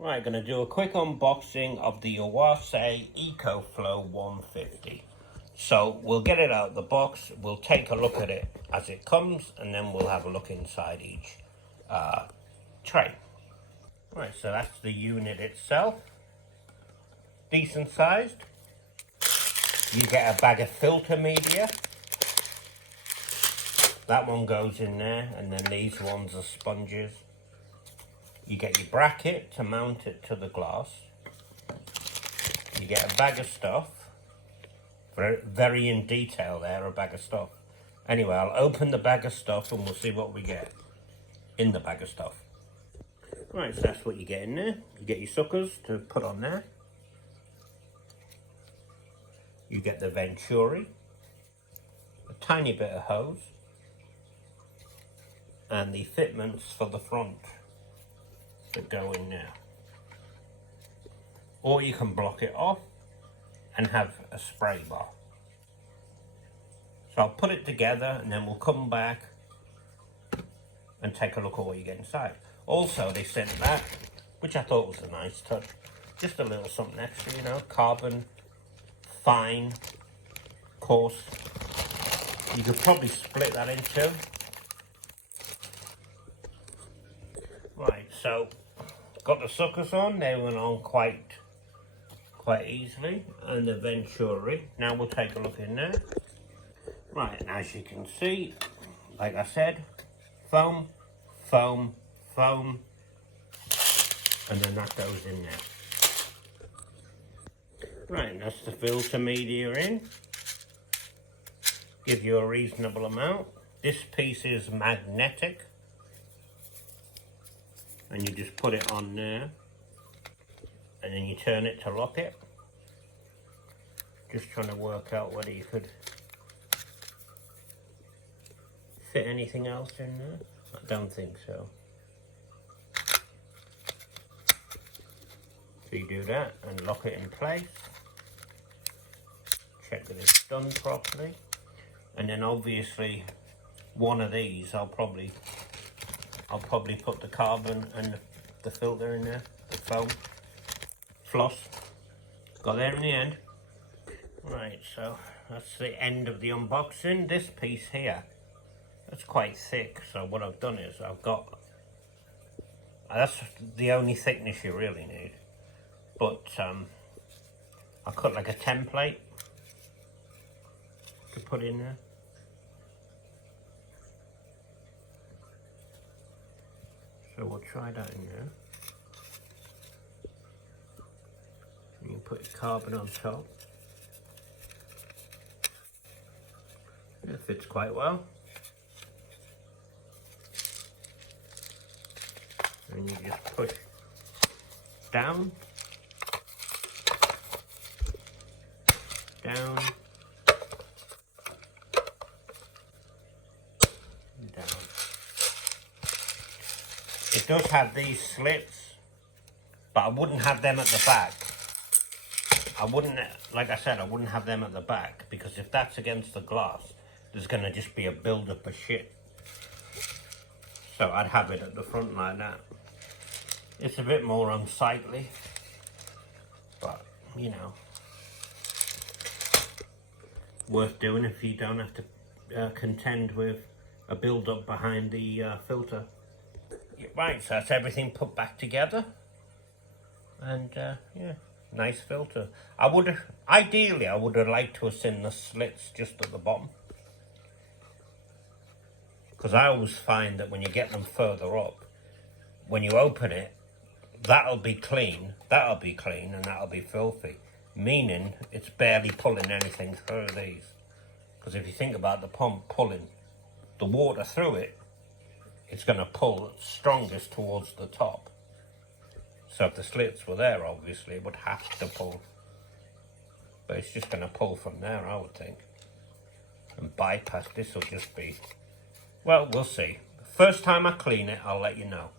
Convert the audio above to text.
Right, going to do a quick unboxing of the Oase EccoFlow 150. So we'll get it out of the box, we'll take a look at it as it comes, and then we'll have a look inside each tray. Right, so that's the unit itself. Decent sized. You get a bag of filter media. That one goes in there, and then these ones are sponges. You get your bracket to mount it to the glass. You get a bag of stuff. Very in detail there, a bag of stuff. Anyway, I'll open the bag of stuff and we'll see what we get in the bag of stuff. Right, so that's what you get in there. You get your suckers to put on there. You get the venturi, a tiny bit of hose, and the fitments for the front that go in there. Or you can block it off and have a spray bar. So I'll put it together and then we'll come back and take a look at what you get inside. Also, they sent that, which I thought was a nice touch. Just a little something extra, you know, carbon, fine, coarse. You could probably split that in two. Right, so got the suckers on. They went on quite easily, and the venturi. Now we'll take a look in there. Right, and as you can see, like I said, foam, foam, foam, and then that goes in there. Right, and that's the filter media in. Give you a reasonable amount. This piece is magnetic, and you just put it on there, and then you turn it to lock it. Just trying to work out whether you could fit anything else in there. I don't think so. So you do that and lock it in place. Check that it's done properly. And then obviously one of these I'll probably put the carbon and the filter in there, the foam, floss. Got there in the end. Right, so that's the end of the unboxing. This piece here, that's quite thick. So what I've done is that's the only thickness you really need. But I cut like a template to put in there. So we'll try that in there. You can put your carbon on top. It fits quite well. And you just push down, down, down. It does have these slits, but I wouldn't have them at the back. I wouldn't, like I said, I wouldn't have them at the back, because if that's against the glass, there's going to just be a build-up of shit. So I'd have it at the front like that. It's a bit more unsightly, but, you know, worth doing if you don't have to contend with a build-up behind the filter. Right, so that's everything put back together. And, yeah. Nice filter. Ideally, I would have liked to have seen the slits just at the bottom. Because I always find that when you get them further up, when you open it, that'll be clean, and that'll be filthy. Meaning, it's barely pulling anything through these. Because if you think about the pump pulling the water through it, it's going to pull strongest towards the top. So if the slits were there, obviously, it would have to pull. But it's just going to pull from there, I would think. And bypass, this will just be... Well, we'll see. First time I clean it, I'll let you know.